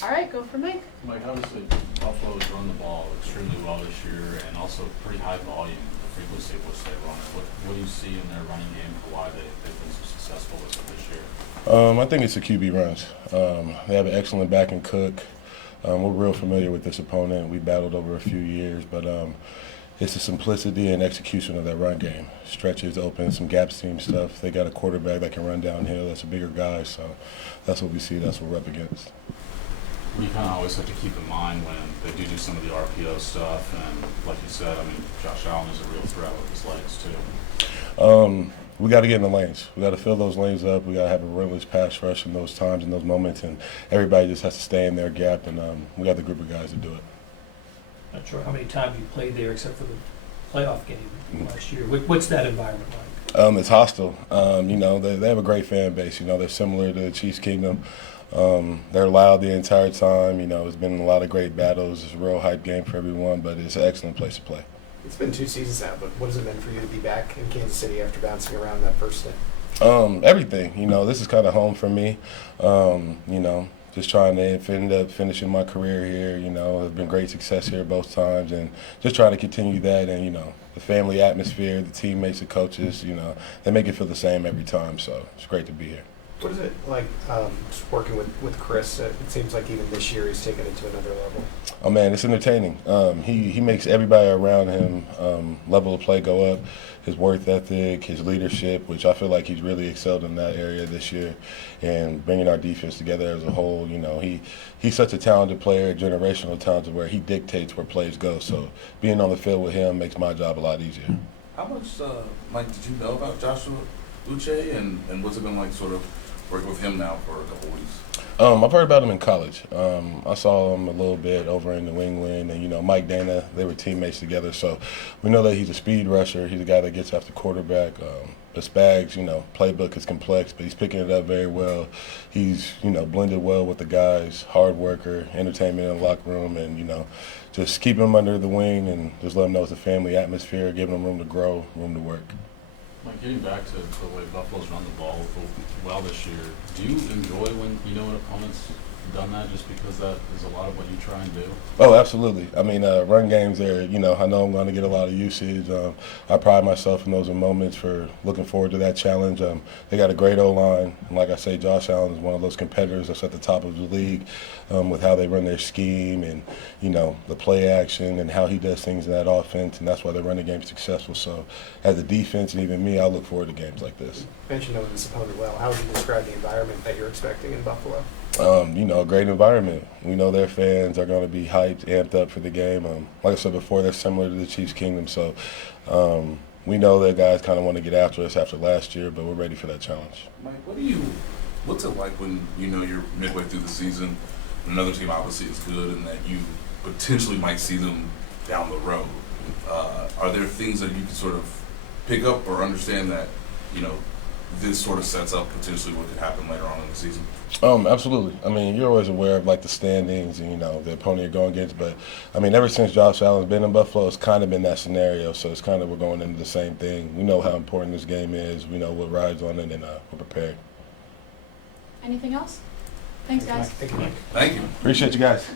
All right, go for Mike. Mike, obviously Buffalo's run the ball extremely well this year and also pretty high volume, the frequency of which they run it. What do you see in their running game for why they've been so successful with it this year? I think it's the QB runs. They have an excellent back and Cook. We're real familiar with this opponent. We battled over a few years, but it's the simplicity and execution of that run game. Stretches open, some gap scheme stuff. They got a quarterback that can run downhill. That's a bigger guy, so that's what we see. That's what we're up against. What you kind of always have to keep in mind when they do some of the RPO stuff, and like you said, I mean, Josh Allen is a real threat with his legs too. We got to get in the lanes. We got to fill those lanes up. We got to have a relentless pass rush in those times and those moments, and everybody just has to stay in their gap, and we got the group of guys to do it. Not sure how many times you played there except for the playoff game last year. What's that environment like? It's hostile. They have a great fan base. They're similar to the Chiefs Kingdom. They're loud the entire time. It's been a lot of great battles. It's a real hype game for everyone, but it's an excellent place to play. It's been 2 seasons now, but what has it been for you to be back in Kansas City after bouncing around that first stint? Everything. This is kind of home for me. Just trying to end up finishing my career here. It's been great success here both times, and just trying to continue that. And the family atmosphere, the teammates, the coaches. They make it feel the same every time. So it's great to be here. What is it like just working with Chris? It seems like even this year he's taken it to another level. Oh man, it's entertaining. He makes everybody around him level of play go up. His work ethic, his leadership, which I feel like he's really excelled in that area this year, and bringing our defense together as a whole. He's such a talented player, generational talent, where he dictates where plays go. So being on the field with him makes my job a lot easier. How much, Mike, did you know about Joshua Uche, and what's it been like sort of working with him now for a couple weeks? I've heard about him in college. I saw him a little bit over in New England, and Mike Dana, they were teammates together. So we know that he's a speed rusher. He's a guy that gets after quarterback. The Spags, playbook is complex, but he's picking it up very well. He's blended well with the guys, hard worker, entertainment in the locker room, and just keep him under the wing and just let him know it's a family atmosphere, giving him room to grow, room to work. Like getting back to the way Buffalo's run the ball well this year, do you enjoy when an opponent's done that just because that is a lot of what you try and do? Oh, absolutely. I mean, run games are, I know I'm going to get a lot of usage. I pride myself in those moments for looking forward to that challenge. They got a great O-line. And like I say, Josh Allen is one of those competitors that's at the top of the league with how they run their scheme and, the play action and how he does things in that offense, and that's why they run the game successful. So as a defense and even me, I look forward to games like this. You mentioned knowing this opponent well. How would you describe the environment that you're expecting in Buffalo? A great environment. We know their fans are going to be hyped, amped up for the game. Like I said before, they're similar to the Chiefs Kingdom, so we know that guys kind of want to get after us after last year, but we're ready for that challenge. Mike, what's it like when you're midway through the season, and another team obviously is good, and that you potentially might see them down the road? Are there things that you can sort of pick up or understand that, this sort of sets up potentially what could happen later on in the season? Absolutely. I mean, you're always aware of the standings and the opponent you're going against. But I mean, ever since Josh Allen's been in Buffalo, it's kind of been that scenario. So it's kind of we're going into the same thing. We know how important this game is. We know what rides on it, and we're prepared. Anything else? Thanks, guys. Thank you, Mike. Thank you. Appreciate you guys.